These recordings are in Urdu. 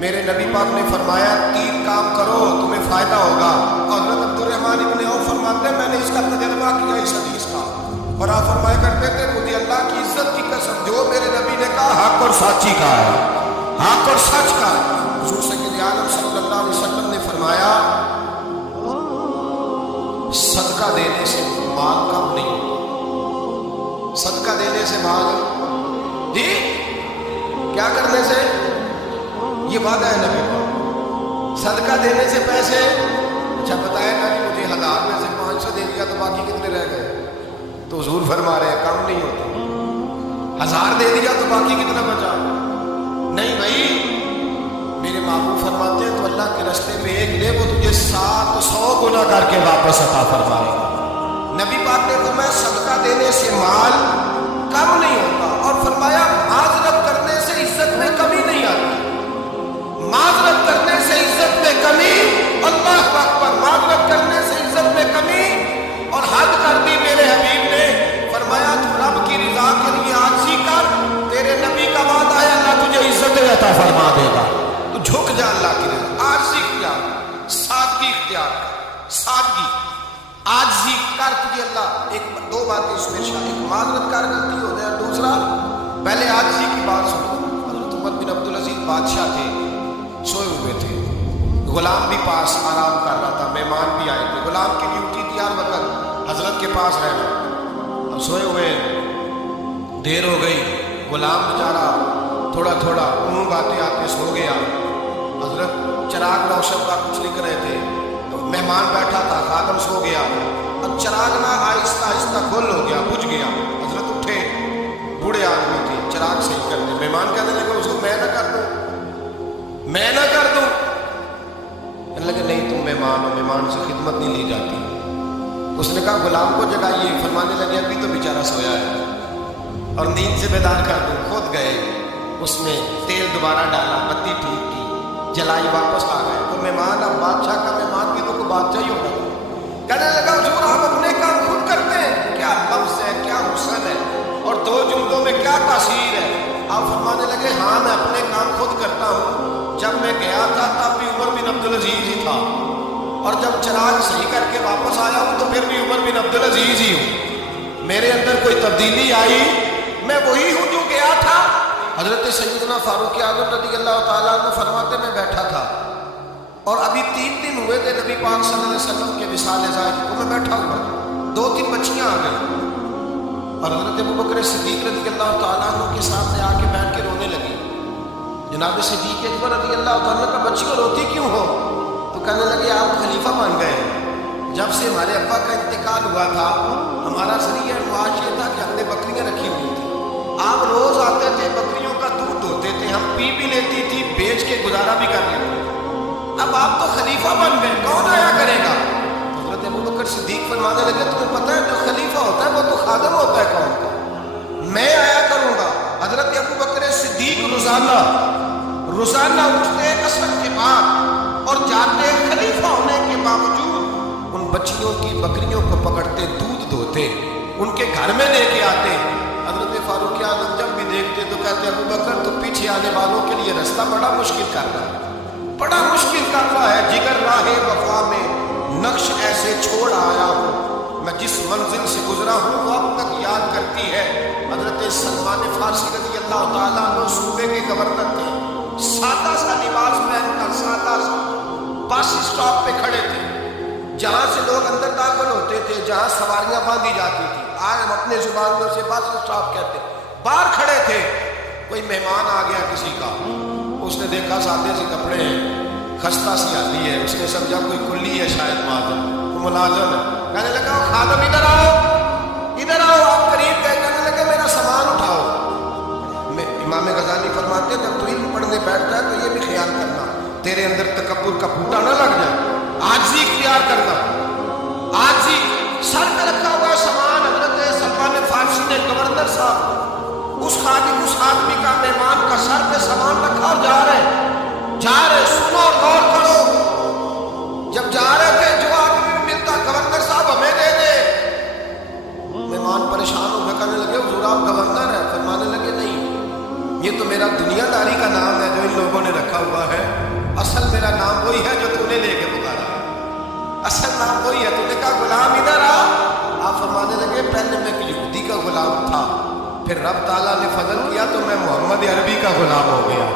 میرے نبی پاک نے فرمایا 3 کام کرو تمہیں فائدہ ہوگا. حضرت عبدالرحمن ابن عوف فرماتے ہیں میں نے اس کا تجربہ کیا اس حدیث کا, اور آپ فرمایا کرتے تھے مجھے اللہ کی عزت کی قسم جو میرے نبی نے کہا حق اور سچی کا ہے, حق اور سچ کا ہے. حضور سید عالم صلی اللہ علیہ وسلم نے فرمایا صدقہ دینے سے مال کم نہیں ہوتا. صدقہ دینے سے مال جی کیا کرنے سے, یہ وعدہ ہے نبی کا. صدقہ دینے سے پیسے, اچھا بتایا نا کہ مجھے 1000 میں سے 500 دے دیا تو باقی کتنے رہ گئے, تو حضور فرما رہے ہیں کم نہیں ہوتا. 1000 دے دیا تو باقی کتنا بچا, نہیں بھائی میرے محبوب فرماتے ہیں تو اللہ کے راستے میں ایک لے وہ تجھے 700 گنا کر کے واپس عطا فرمائے گا. نبی پاک نے فرمایا صدقہ دینے سے مال کم نہیں ہوتا, اور فرمایا معذرت کرنے سے عزت میں کمی نہیں آتی. معذرت کرنے سے عزت میں کمی, اللہ اکبر, معذرت کرنے سے عزت میں کمی, اور حد کر دی میرے حبیب نے. فرمایا تو رب کی رضا کے لیے عاجزی کر, تیرے نبی کا وعدہ ہے اللہ تجھے عزت عطا فرما دے گا. تو جھک جا اللہ کی رضا, عاجزی اختیار, سادگی اختیار, سادگی عاجزی کر, تجھے اللہ ایک 2 باتیں اس میں شامل, ایک معذرت کر غلطی ہو جائے, دوسرا پہلے عاجزی کی بات سنو. حضرت عمر بن عبدالعزیز بادشاہ تھے, سوئے ہوئے تھے, غلام بھی پاس آرام کر رہا تھا, مہمان بھی آئے تھے. غلام کی ڈیوٹی تھی ہر وقت حضرت کے پاس رہنا. اب سوئے ہوئے, دیر ہو گئی, غلام بیچارہ تھوڑا تھوڑا اونگ آتے آتے سو گیا. حضرت چراغ روشن کا کچھ لکھ رہے تھے, مہمان بیٹھا تھا, خادم سو گیا. اب چراغ نہ آہستہ آہستہ گل ہو گیا, بجھ گیا. حضرت اٹھے, بوڑھے آدمی تھے, چراغ صحیح کر دیں. مہمان کہنے لگے اس کو میں نہ کر دوں, میں نہ کر دوں. کہنے لگے نہیں تم مہمان ہو, مہمان سے خدمت نہیں لی جاتی. اس نے کہا غلام کو جگائیے. فرمانے لگے ابھی تو بیچارہ سویا ہے اور نیند سے بیدار کر دوں. خود گئے, اس نے تیل دوبارہ ڈالا, بتی ٹھیک کی, جلائی, واپس آ گئے. تو مہمان, اب بادشاہ کا مہمان بھی تو بادشاہ ہی ہوگا. کہنے لگا حضور آپ اپنے کام خود کرتے ہیں, کیا لفظ ہے, کیا حسن ہے, اور 2 جملوں میں کیا تاثیر ہے. آپ فرمانے لگے ہاں میں اپنے کام خود کرتا ہوں. جب میں گیا تھا تب بھی عمر بن عبدالعزیز ہی تھا, اور جب چراغ صحیح کر کے واپس آیا ہوں تو پھر بھی عمر بن عبدالعزیز ہی ہوں. میرے اندر کوئی تبدیلی آئی, میں وہی ہوں جو گیا تھا. حضرت سیدنا فاروق اعظم رضی اللہ تعالیٰ عنہ فرماتے میں بیٹھا تھا, اور ابھی 3 دن ہوئے تھے نبی پاک صلی اللہ علیہ وسلم کے وصال ظاہر کو. میں بیٹھا ہوا, 2-3 بچیاں آ گئی, اور حضرت ابوبکر صدیق رضی اللہ تعالیٰ عنہ کے سامنے آ کے بیٹھ کے رونے لگی. جناب صدیق اکبر رضی اللہ تعالیٰ کا بچیوں روتی کیوں ہو؟ تو کہنے لگے آپ خلیفہ بن گئے. جب سے ہمارے ابا کا انتقال ہوا تھا ہمارا ذریعہ معاش یہ تھا کہ ہم نے بکریاں رکھی ہوئی تھی. آپ روز آتے تھے, بکریوں کا دودھ ہوتے تھے, ہم پی بھی لیتی تھی, بیچ کے گزارا بھی کر لیتے تھے. اب آپ تو خلیفہ بن گئے, کون آیا کرے گا؟ حضرت ابوبکر صدیق فرمانے لگے تمہیں پتہ ہے جو خلیفہ ہوتا ہے وہ تو خادم ہوتا ہے قوم کا, میں آیا کروں گا. حضرت ابوبکر صدیق روزانہ اٹھتے عصر کے بعد اور جاتے, خلیفہ ہونے کے باوجود ان بچیوں کی بکریوں کو پکڑتے, دودھ دھوتے, ان کے گھر میں لے کے آتے. حضرت فاروق اعظم جب بھی دیکھتے تو کہتے ابوبکر تو پیچھے آنے والوں کے لیے راستہ بڑا مشکل کر رہا ہے, بڑا مشکل کر رہا ہے. جگر راہ وفا میں نقش ایسے چھوڑ آیا ہوں, میں جس منزل سے گزرا ہوں وہ اب تک یاد کرتی ہے. حضرت سلمان فارسی رضی اللہ تعالیٰ عنہ صوبے کے گورنر تھے, سادہ سا لباس پہن کر سادہ سا بس اسٹاپ پہ کھڑے تھے, جہاں سے لوگ اندر داخل ہوتے تھے, جہاں سواریاں باندھی جاتی تھی, آج ہم اپنے زبان میں سے بس اسٹاپ کہتے. باہر کھڑے تھے, کوئی مہمان آ گیا کسی کا, اس نے دیکھا سادے سے کپڑے ہیں, خستہ سی آتی ہے, اس نے سمجھا کوئی کلی ہے شاید ملازم ہے. کہنے لگا خادم ادھر آؤ, ادھر آؤ. آپ قریب گئے, کہنے لگے میرا سامان اٹھاؤ. امام غزالی فرماتے ہیں جب تو علم پڑھنے بیٹھتا ہے تو یہ بھی خیال کرنا تیرے اندر تکبر کا پھوٹا نہ لگ جائے, عاجزی اختیار کرنا. عاجزی, سر پہ رکھا ہوا سامان حضرت سلمان فارسی نے گورنر صاحب اس آدمی کا, مہمان کا سر پہ سامان رکھا اور جا رہے سنو اور غور کرو. جب جا رہے تھے جو آدمی ملتا گورنر صاحب ہمیں دے دے. مہمان پریشان ہو گئے, کہنے لگے حضور آپ گورنر ہیں؟ فرمانے لگے نہیں, یہ تو میرا دنیا داری کا نام ہے جو ان لوگوں نے رکھا ہوا ہے، اصل میرا نام وہی ہے جو تو نے لے کے پکارا ہے، اصل نام وہی ہے۔ تو نے کہا غلام ادھر آ، آپ فرمانے لگے پہلے میں ایک یہودی کا غلام تھا، پھر رب تعالیٰ نے فضل کیا تو میں محمد عربی کا غلام ہو گیا،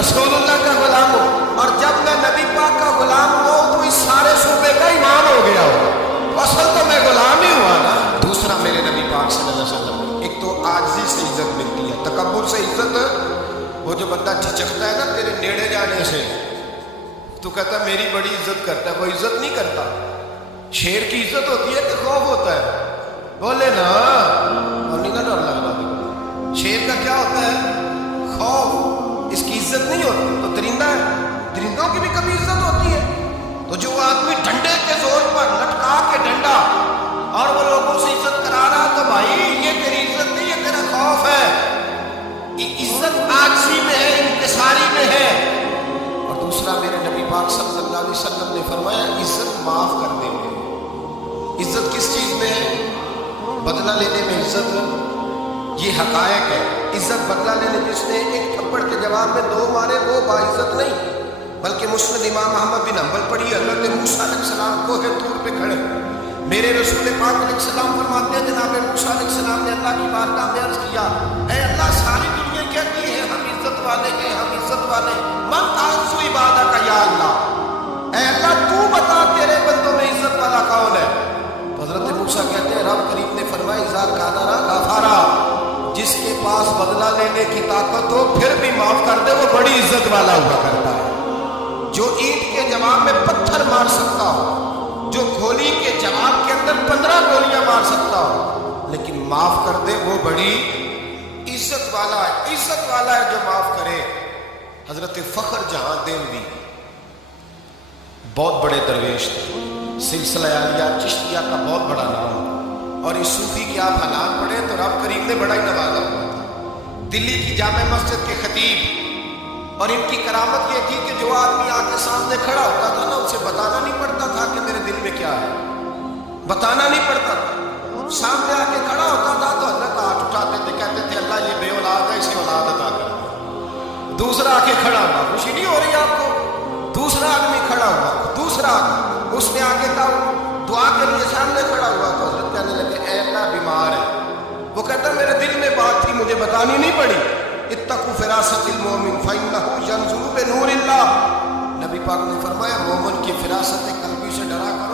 رسول اللہ کا غلام ہو، اور جب میں نبی پاک کا غلام ہو تو اس سارے صوبے کا امام ہو گیا ہو، اصل تو میں غلام ہی ہوا نا۔ دوسرا میرے نبی پاک صلی اللہ علیہ وسلم، ایک تو عاجزی سے عزت ملتی ہے، تکبر سے عزت، وہ جو بندہ جھجکتا ہے نا تیرے نیڑے جانے سے، تو کہتا ہے میری بڑی عزت کرتا ہے، وہ عزت نہیں کرتا۔ شیر کی عزت ہوتی ہے کہ خوف ہوتا ہے؟ بولے نا، اور نہیں نا ڈر لگتا دیکھو۔ شیر کا کیا ہوتا ہے؟ خوف، اس کی عزت نہیں ہوتی۔ تو درندہ ہے، درندوں کی بھی کبھی عزت ہوتی ہے؟ تو جو آدمی ڈنڈے کے زور پر لٹکا کے ڈنڈا اور وہ لوگوں سے عزت کرا رہا، تو بھائی یہ تیری عزت نہیں، یہ تیرا خوف ہے۔ عزت عاجزی میں ہے، انکساری میں ہے۔ اور دوسرا میرے نبی پاک صلی اللہ علیہ وسلم نے فرمایا عزت معاف کرنے میں۔ عزت کس چیز میں ہے؟ بدلہ لینے میں عزت، یہ حقائق ہے۔ عزت بدلہ لینے، جس نے ایک تھپڑ کے جواب میں دو مارے وہ باعزت نہیں، بلکہ مسند امام احمد بن حنبل پڑھی، حضرت موسیٰ علیہ السلام کوہ طور پہ کھڑے، میرے رسول پاک علیہ السلام فرماتے ہیں جناب موسیٰ علیہ السلام نے اللہ کی بارگاہ میں عرض کیا، اے اللہ ساری دنیا کہتی ہے ہم عزت والے ہیں، ہم عزت والے ہیں، من تعز عبادہ کا یا اللہ، اے اللہ تو بتا تیرے بندوں میں عزت والا کون ہے؟ حضرت موسیٰ کہتے ہیں رب کریم نے فرمایا اذا قادر غفارا، جس کے پاس بدلہ لینے کی طاقت ہو پھر بھی معاف کر دے وہ بڑی عزت والا ہوا کرتا ہے۔ جو اینٹ کے جواب میں پتھر مار سکتا ہو، جو گولی کے جواب کے اندر 15 گولیاں مار سکتا ہو، لیکن معاف کر دے وہ بڑی عزت والا ہے۔ عزت والا ہے جو معاف کرے۔ حضرت فخر جہاں دہلوی بہت بڑے درویش تھے، سلسلہ عالیہ چشتیہ کا بہت بڑا نام، اور اس صوفی کے آپ حالات پڑھیں تو رب کریم نے بڑا ہی نوازا ہوا تھا۔ دلی کی جامع مسجد کے خطیب، اور ان کی کرامت یہ تھی کہ جو آدمی آ کے سامنے کھڑا ہوتا تھا نا اسے بتانا نہیں پڑتا تھا کہ میرے دل میں کیا ہے، بتانا نہیں پڑتا تھا، سامنے آ کے کھڑا ہوتا تھا تو حضرت ہاتھ اٹھاتے تھے، کہتے تھے اللہ یہ بے اولاد ہے اسے اولاد عطا کر۔ دوسرا آ کے کھڑا ہوا، خوشی نہیں ہو رہی آپ کو؟ دوسرا آدمی کھڑا ہوا، دوسرا آدمی، اس نے آگے کہا دعا کے لیے سامنے کھڑا ہوا تو حضرت کہنے لگے اے اللہ بیمار ہے، وہ کہتا میرے دل میں بات تھی مجھے بتانی نہیں پڑی، اتقوا فراست المومن فإنه ينظر بنور اللہ، نبی پاک نے فرمایا مومن کی فراست قلبی سے ڈرا کرو